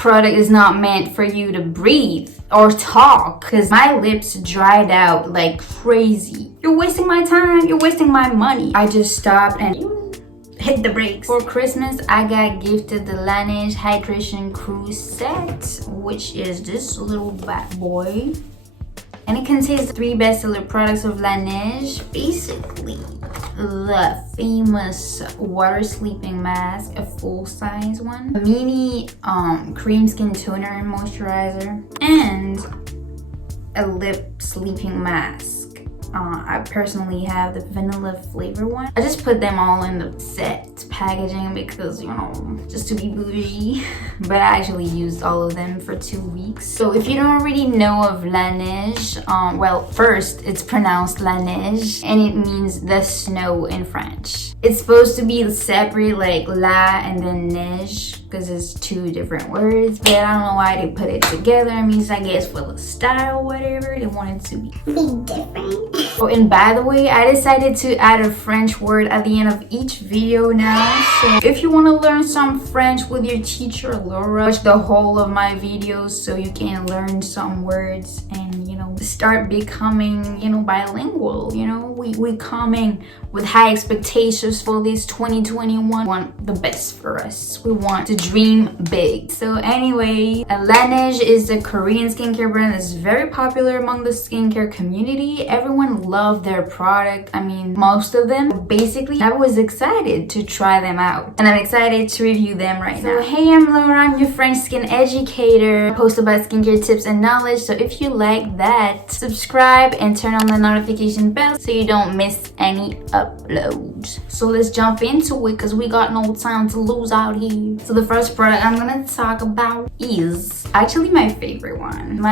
product is not meant for you to breathe or talk, because my lips dried out like crazy. You're wasting my time, you're wasting my money. I just stopped and hit the brakes. For Christmas, I got gifted the Laneige Hydration Crew Set, which is this little bad boy. And it contains 3 bestseller products of Laneige. Basically, the famous water sleeping mask, a full-size one, a mini cream skin toner moisturizer, and a lip sleeping mask. I personally have the vanilla flavor one. I just put them all in the set packaging because, you know, just to be bougie. But I actually used all of them for 2 weeks. So if you don't already know of Laneige, well, first it's pronounced Laneige and it means the snow in French. It's supposed to be separate, like la and then neige, because it's 2 different words, but I don't know why they put it together. I mean, I guess for the style, whatever, they wanted to be different. Oh, and by the way, I decided to add a French word at the end of each video now. So if you want to learn some French with your teacher Laura, watch the whole of my videos so you can learn some words and, you know, start becoming, you know, bilingual. You know, we coming with high expectations for this 2021. We want the best for us. We want to dream big. So anyway, Laneige is a Korean skincare brand that's very popular among the skincare community. Everyone loved their product. I mean, most of them. Basically, I was excited to try them out, and I'm excited to review them right now. Hey, I'm Laura, I'm your French skin educator. I post about skincare tips and knowledge, so if you like that, subscribe and turn on the notification bell so you don't miss any uploads. So let's jump into it because we got no time to lose out here. So the first product I'm gonna talk about is actually my favorite one,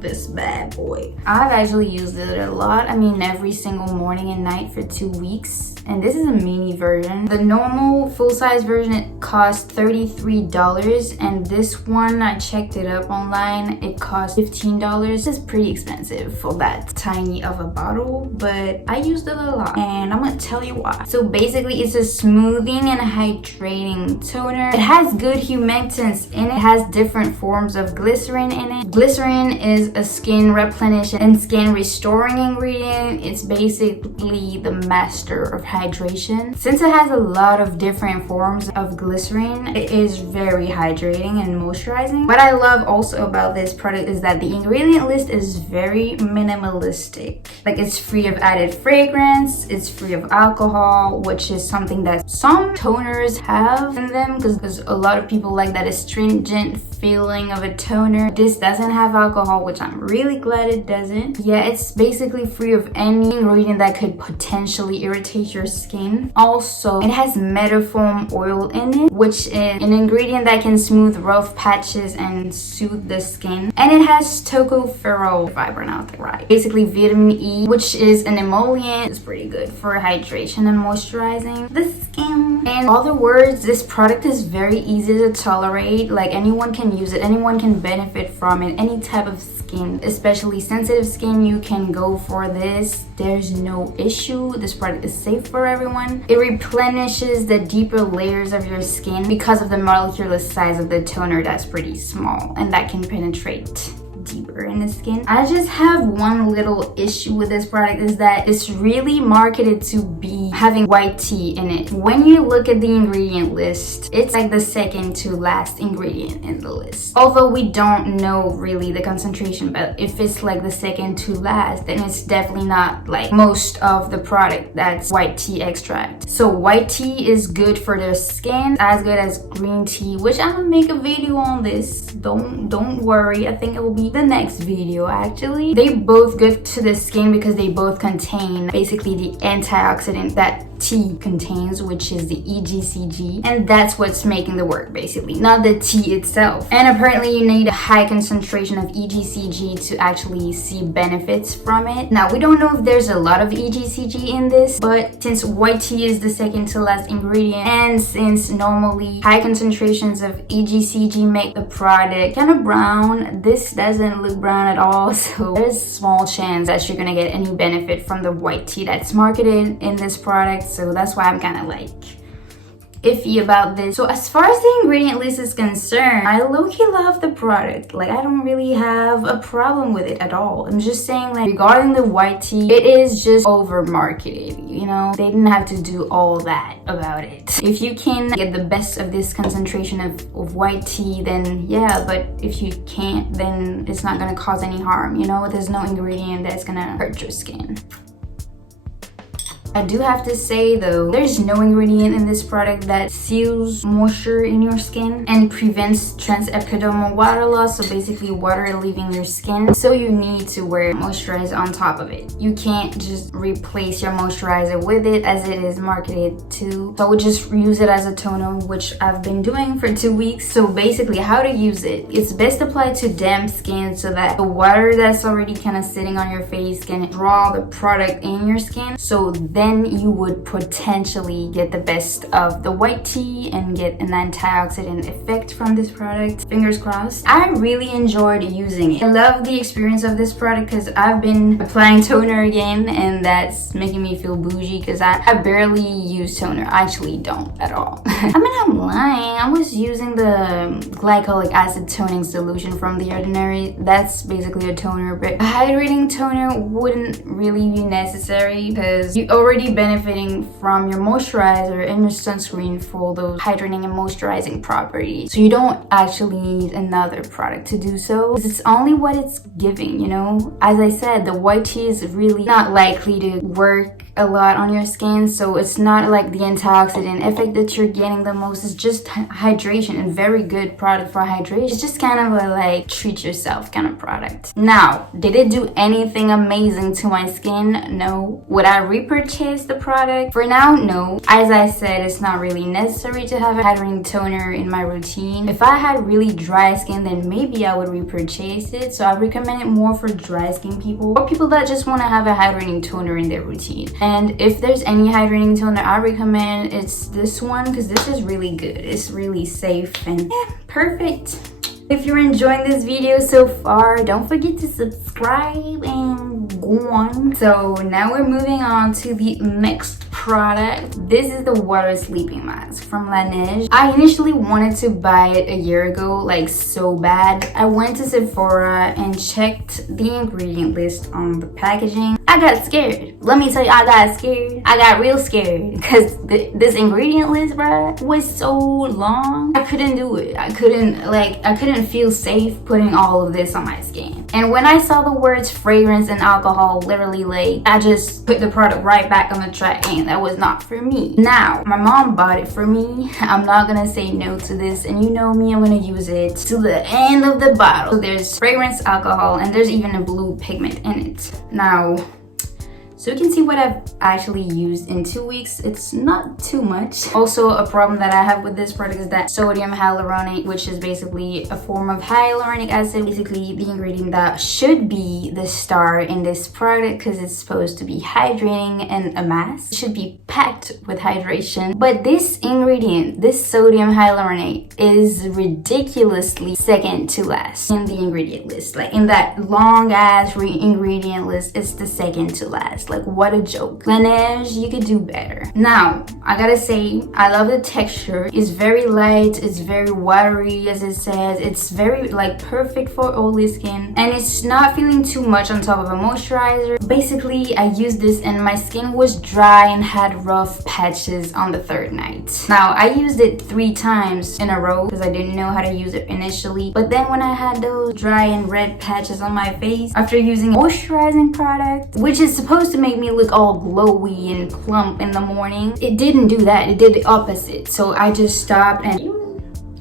this bad boy. I've actually used it a lot. I mean, every single morning and night for 2 weeks. And this is a mini version. The normal full-size version, it costs $33, and this one, I checked it up online, it costs $15. It's pretty expensive for that tiny of a bottle, but I used it a lot, and I'm gonna tell you why. So basically, it's a smoothing and hydrating toner. It has good humectants in it. It has different forms of glycerin in it. Glycerin is a skin replenishing and skin restoring ingredient. It's basically the master of hydration. Since it has a lot of different forms of glycerin, it is very hydrating and moisturizing. What I love also about this product is that the ingredient list is very minimalistic. Like, it's free of added fragrance, it's free of alcohol, which is something that some toners have in them because a lot of people like that astringent feeling of a toner. This doesn't have alcohol, which I'm really glad it doesn't. Yeah, it's basically free of any ingredient that could potentially irritate your skin. Also, it has metafoam oil in it, which is an ingredient that can smooth rough patches and soothe the skin. And it has tocopherol, if I pronounce it right. Basically vitamin E, which is an emollient. It's pretty good for hydration and moisturizing the skin. In other words, this product is very easy to tolerate. Like, anyone can use it, anyone can benefit from it, any type of skin, especially sensitive skin, you can go for this. There's no issue. This product is safe for everyone. It replenishes the deeper layers of your skin because of the molecular size of the toner that's pretty small, and that can penetrate deeper in the skin. I just have one little issue with this product, is that it's really marketed to be having white tea in it. When you look at the ingredient list, it's like the second to last ingredient in the list. Although we don't know really the concentration, but if it's like the second to last, then it's definitely not like most of the product that's white tea extract. So white tea is good for the skin, as good as green tea, which I'm gonna make a video on this. Don't worry, I think it will be the next video. Actually, they both good to the skin because they both contain basically the antioxidant that tea contains, which is the EGCG, and that's what's making the work basically, not the tea itself. And apparently you need a high concentration of EGCG to actually see benefits from it. Now, we don't know if there's a lot of EGCG in this, but since white tea is the second to last ingredient, and since normally high concentrations of EGCG make the product kind of brown, this doesn't look brown at all, so there's a small chance that you're gonna get any benefit from the white tea that's marketed in this product. So that's why I'm kind of like iffy about this. So as far as the ingredient list is concerned, I low-key love the product. Like, I don't really have a problem with it at all. I'm just saying, like, regarding the white tea, it is just over marketed, you know? They didn't have to do all that about it. If you can get the best of this concentration of white tea, then yeah, but if you can't, then it's not gonna cause any harm, you know? There's no ingredient that's gonna hurt your skin. I do have to say though, there's no ingredient in this product that seals moisture in your skin and prevents transepidermal water loss, so basically water leaving your skin. So you need to wear moisturizer on top of it. You can't just replace your moisturizer with it as it is marketed to. So I would just use it as a toner, which I've been doing for 2 weeks. So basically how to use it. It's best applied to damp skin so that the water that's already kind of sitting on your face can draw the product in your skin. So then you would potentially get the best of the white tea and get an antioxidant effect from this product. Fingers crossed. I really enjoyed using it. I love the experience of this product because I've been applying toner again, and that's making me feel bougie because I barely use toner. I actually don't at all. I mean, I'm lying. I was using the glycolic acid toning solution from The Ordinary. That's basically a toner, but a hydrating toner wouldn't really be necessary because you already benefiting from your moisturizer and your sunscreen for those hydrating and moisturizing properties. So you don't actually need another product to do so, because it's only what it's giving, you know? As I said, the white tea is really not likely to work a lot on your skin, so it's not like the antioxidant effect that you're getting the most. It's just hydration, and very good product for hydration. It's just kind of a like treat yourself kind of product. Now, did it do anything amazing to my skin? No. Would I repurchase the product? For now, no. As I said, it's not really necessary to have a hydrating toner in my routine. If I had really dry skin, then maybe I would repurchase it. So I recommend it more for dry skin people or people that just want to have a hydrating toner in their routine. And if there's any hydrating toner I recommend, it's this one because this is really good. It's really safe and yeah, perfect. If you're enjoying this video so far, don't forget to subscribe and go on. So now we're moving on to the next product. This is the water sleeping mask from Laneige. I initially wanted to buy it a year ago, like so bad. I went to Sephora and checked the ingredient list on the packaging. I got scared. Let me tell you, I got scared. I got real scared because this ingredient list, bruh, was so long. I couldn't do it. I couldn't feel safe putting all of this on my skin. And when I saw the words fragrance and alcohol, literally like, I just put the product right back on the track, and that was not for me. Now, my mom bought it for me. I'm not gonna say no to this, and you know me, I'm gonna use it to the end of the bottle. So there's fragrance, alcohol, and there's even a blue pigment in it. Now, so you can see what I've actually used in 2 weeks. It's not too much. Also, a problem that I have with this product is that sodium hyaluronate, which is basically a form of hyaluronic acid, basically the ingredient that should be the star in this product because it's supposed to be hydrating and a mask. It should be packed with hydration. But this ingredient, this sodium hyaluronate, is ridiculously second to last in the ingredient list. Like in that long ass ingredient list, it's the second to last. Like, what a joke. Laneige, you could do better. Now, I gotta say, I love the texture. It's very light, it's very watery, as it says. It's very, like, perfect for oily skin. And it's not feeling too much on top of a moisturizer. Basically, I used this and my skin was dry and had rough patches on the third night. Now, I used it 3 times in a row because I didn't know how to use it initially. But then when I had those dry and red patches on my face, after using moisturizing product, which is supposed to make me look all glowy and plump in the morning, it didn't do that. It did the opposite. So I just stopped and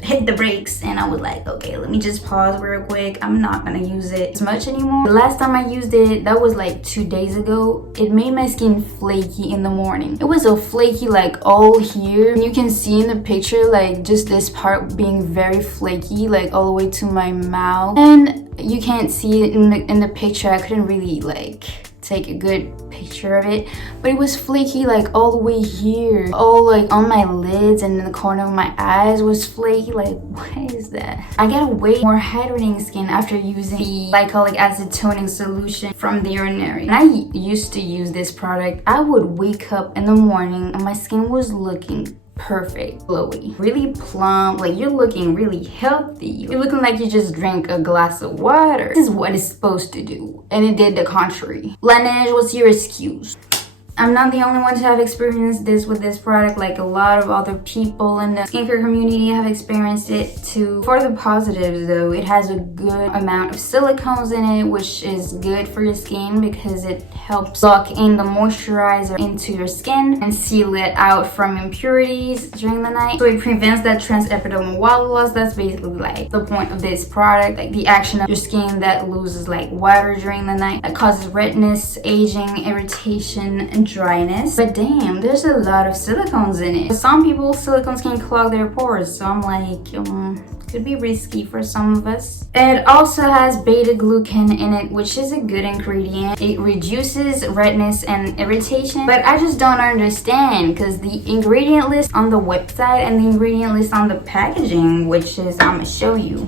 hit the brakes, and I was like, okay, let me just pause real quick. I'm not gonna use it as much anymore. The last time I used it, that was like 2 days ago. It made my skin flaky in the morning. It was so flaky, like all here. You can see in the picture, like just this part being very flaky, like all the way to my mouth. And you can't see it in the picture. I couldn't really like take a good picture of it, but it was flaky like all the way here, all like on my lids, and in the corner of my eyes was flaky. Like, what is that? I got way more hydrating skin after using the glycolic acid toning solution from The Ordinary. When I used to use this product, I would wake up in the morning and my skin was looking perfect, glowy, really plump, like you're looking really healthy. You're looking like you just drank a glass of water. This is what it's supposed to do, and it did the contrary. Laneige, what's your excuse? I'm not the only one to have experienced this with this product. Like a lot of other people in the skincare community have experienced it too. For the positives though, it has a good amount of silicones in it, which is good for your skin because it helps lock in the moisturizer into your skin and seal it out from impurities during the night. So it prevents that transepidermal water loss. That's basically like the point of this product, like the action of your skin that loses like water during the night, that causes redness, aging, irritation, and dryness. But damn, there's a lot of silicones in it. For some people, silicones can clog their pores, so I'm like, could be risky for some of us. It also has beta glucan in it, which is a good ingredient. It reduces redness and irritation, but I just don't understand because the ingredient list on the website and the ingredient list on the packaging, which is, I'm gonna show you.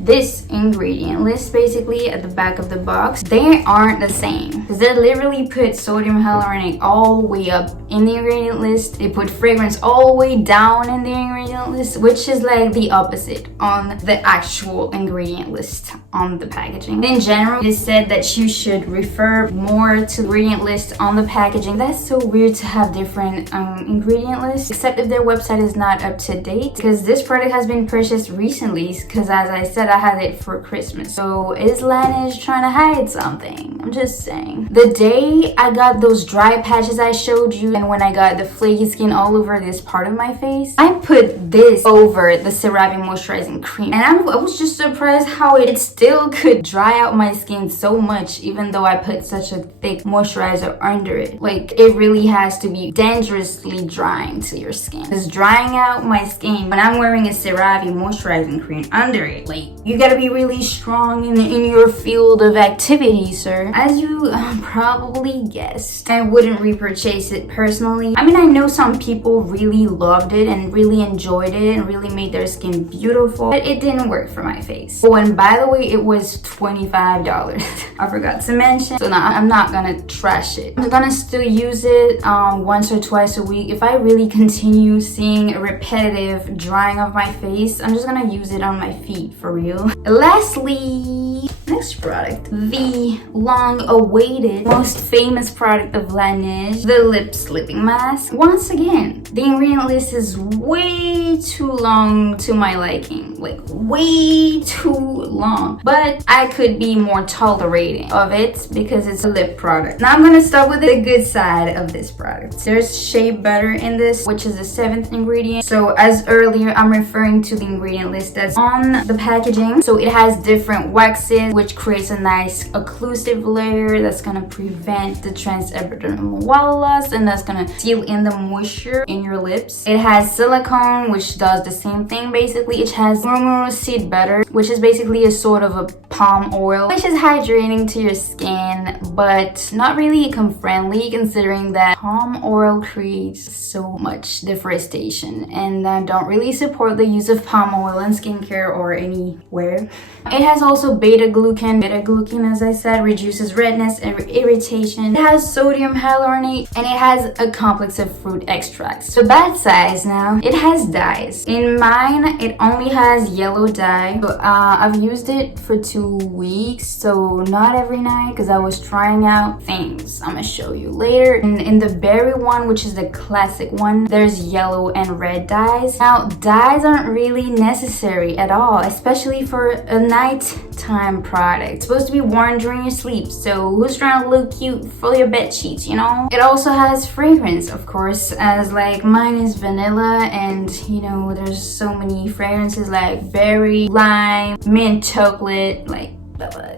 This ingredient list basically at the back of the box, they aren't the same because they literally put sodium hyaluronic all the way up in the ingredient list. They put fragrance all the way down in the ingredient list, which is like the opposite on the actual ingredient list on the packaging. In general, it is said that you should refer more to the ingredient list on the packaging. That's so weird to have different ingredient lists, except if their website is not up to date, because this product has been purchased recently because, as I said, I had it for Christmas. So is Laneige trying to hide something? I'm just saying. The day I got those dry patches I showed you, and when I got the flaky skin all over this part of my face, I put this over the CeraVe moisturizing cream, and I was just surprised how it still could dry out my skin so much even though I put such a thick moisturizer under it. Like, it really has to be dangerously drying to your skin. Because drying out my skin when I'm wearing a CeraVe moisturizing cream under it, like, you gotta be really strong in your field of activity, sir. As you probably guessed, I wouldn't repurchase it personally. I mean, I know some people really loved it and really enjoyed it and really made their skin beautiful, but it didn't work for my face. Oh, and by the way, it was $25. I forgot to mention. So now I'm not gonna trash it. I'm gonna still use it once or twice a week. If I really continue seeing a repetitive drying of my face, I'm just gonna use it on my feet for real. Lastly, next product, the long-awaited, most famous product of Laneige, the lip slipping mask. Once again, the ingredient list is way too long to my liking, like way too long, but I could be more tolerating of it because it's a lip product. Now I'm gonna start with the good side of this product. There's shea butter in this, which is the 7th ingredient. So as earlier, I'm referring to the ingredient list that's on the packaging. So it has different waxes, which creates a nice occlusive layer that's gonna prevent the transepidermal water loss, and that's gonna seal in the moisture in your lips. It has silicone, which does the same thing basically. It has murmurous seed butter, which is basically a sort of a palm oil, which is hydrating to your skin, but not really eco-friendly considering that palm oil creates so much deforestation, and I don't really support the use of palm oil in skincare or anywhere. It has also beta glucan. Beta glucan, as I said, reduces redness and irritation. It has sodium hyaluronate, and it has a complex of fruit extracts. So bad size now, it has dyes. In mine, it only has yellow dye. So, I've used it for 2 weeks, so not every night because I was trying out things I'm gonna show you later. In the berry one, which is the classic one, there's yellow and red dyes. Now, dyes aren't really necessary at all, especially for a nighttime product. It's supposed to be worn during your sleep, so who's trying to look cute for your bed sheets, you know? It also has fragrance, of course, as like mine is vanilla, and you know, there's so many fragrances like berry, lime, mint chocolate, like,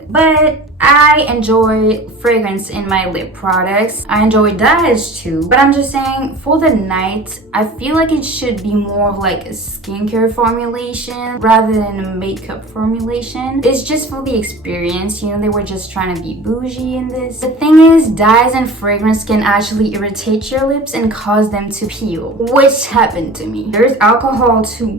but I enjoy fragrance in my lip products. I enjoy dyes too, but I'm just saying for the night, I feel like it should be more of like a skincare formulation rather than a makeup formulation. It's just for the experience, you know, they were just trying to be bougie in this. The thing is, dyes and fragrance can actually irritate your lips and cause them to peel, which happened to me. There's alcohol too.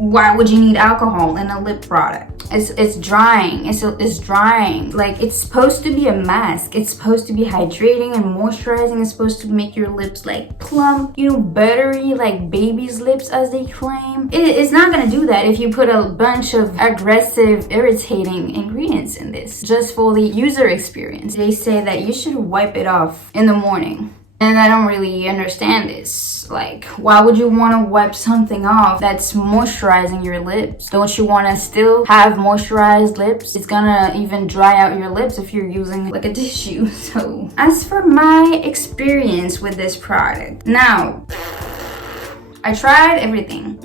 why would you need alcohol in a lip product? It's drying. It's drying. Like, it's supposed to be a mask. It's supposed to be hydrating and moisturizing. It's supposed to make your lips like plump, you know, buttery, like baby's lips as they claim. It's not gonna do that if you put a bunch of aggressive, irritating ingredients in this just for the user experience. They say that you should wipe it off in the morning. And I don't really understand this. Like, why would you want to wipe something off that's moisturizing your lips? Don't you want to still have moisturized lips? It's gonna even dry out your lips if you're using like a tissue. So, as for my experience with this product, now, I tried everything.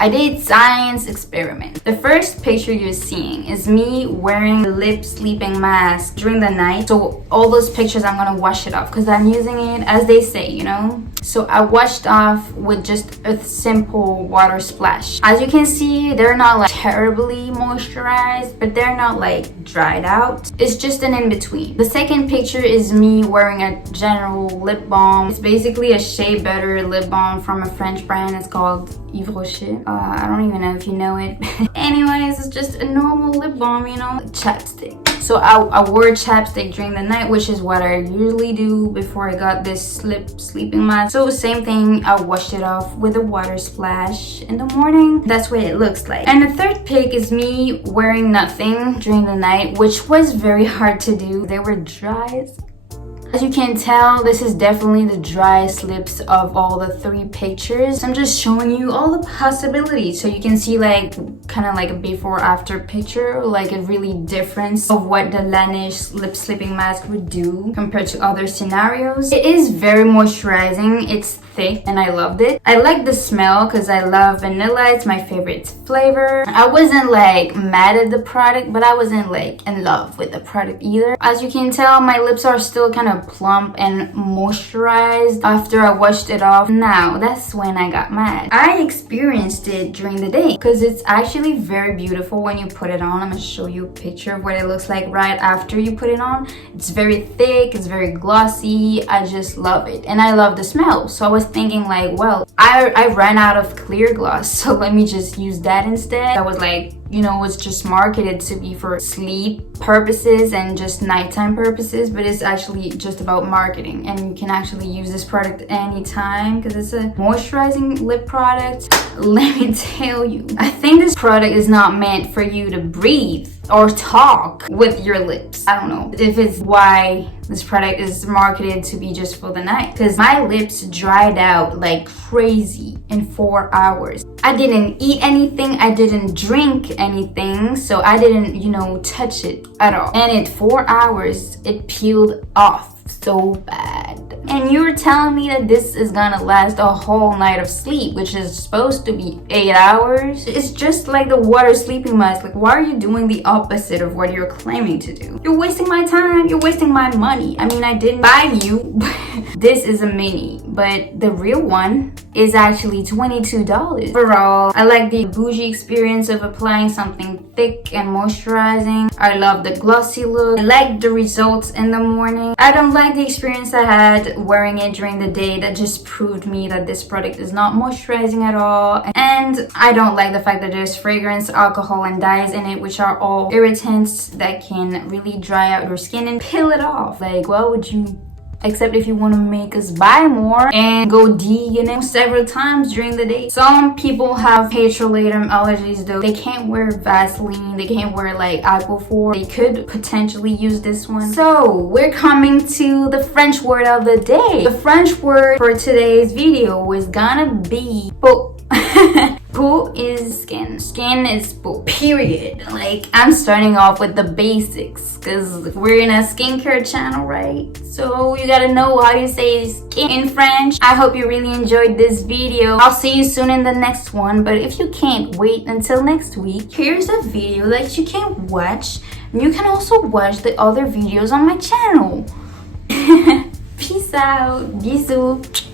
I did science experiment. The first picture you're seeing is me wearing the lip sleeping mask during the night. So all those pictures, I'm gonna wash it off because I'm using it as they say, you know. So I washed off with just a simple water splash. As you can see, they're not like terribly moisturized, but they're not like dried out. It's just an in-between. The second picture is me wearing a general lip balm. It's basically a shea butter lip balm from a French brand. It's called Yves Rocher. I don't even know if you know it. Anyways, it's just a normal lip balm, you know, chapstick. So I wore chapstick during the night, which is what I usually do before I got this lip sleeping mask. So same thing, I washed it off with a water splash in the morning. That's what it looks like. And the third pic is me wearing nothing during the night, which was very hard to do. They were dry as you can tell. This is definitely the driest lips of all the three pictures. I'm just showing you all the possibilities so you can see like kind of like a before after picture, like a really difference of what the Laneige lip sleeping mask would do compared to other scenarios. It is very moisturizing. It's thick and I loved it. I like the smell because I love vanilla. It's my favorite flavor. I wasn't like mad at the product, but I wasn't like in love with the product either. As you can tell, my lips are still kind of plump and moisturized after I washed it off. Now that's when I got mad. I experienced it during the day because it's actually very beautiful when you put it on. I'm gonna show you a picture of what it looks like right after you put it on. It's very thick, it's very glossy. I just love it and I love the smell. So I was thinking like, well, I ran out of clear gloss, so let me just use that instead. I was like, you know, it's just marketed to be for sleep purposes and just nighttime purposes, but it's actually just about marketing, and you can actually use this product anytime because it's a moisturizing lip product. Let me tell you, I think this product is not meant for you to breathe or talk with your lips. I don't know if it's why this product is marketed to be just for the night, because my lips dried out like crazy in 4 hours. I didn't eat anything, I didn't drink anything, so I didn't, you know, touch it at all. And in 4 hours, it peeled off so bad. And you're telling me that this is gonna last a whole night of sleep, which is supposed to be 8 hours? It's just like the water sleeping mask. Like, why are you doing the opposite of what you're claiming to do? You're wasting my time, you're wasting my money. I mean, I didn't buy you. This is a mini, but the real one is actually $22. Overall, I like the bougie experience of applying something thick and moisturizing. I love the glossy look. I like the results in the morning. I don't like the experience I had wearing it during the day. That just proved me that this product is not moisturizing at all. And I don't like the fact that there's fragrance, alcohol, and dyes in it, which are all irritants that can really dry out your skin and peel it off. Like, what would you, except if you want to make us buy more and go vegan several times during the day. Some people have petroleum allergies though. They can't wear Vaseline, they can't wear like Aquaphor. They could potentially use this one. So we're coming to the French word of the day. The French word for today's video is gonna be peau. Peau is skin. Skin is peau, period. Like, I'm starting off with the basics because we're in a skincare channel, right? So you gotta know how you say skin in French. I hope you really enjoyed this video. I'll see you soon in the next one, but if you can't wait until next week, here's a video that you can watch. You can also watch the other videos on my channel. Peace out. Bisous.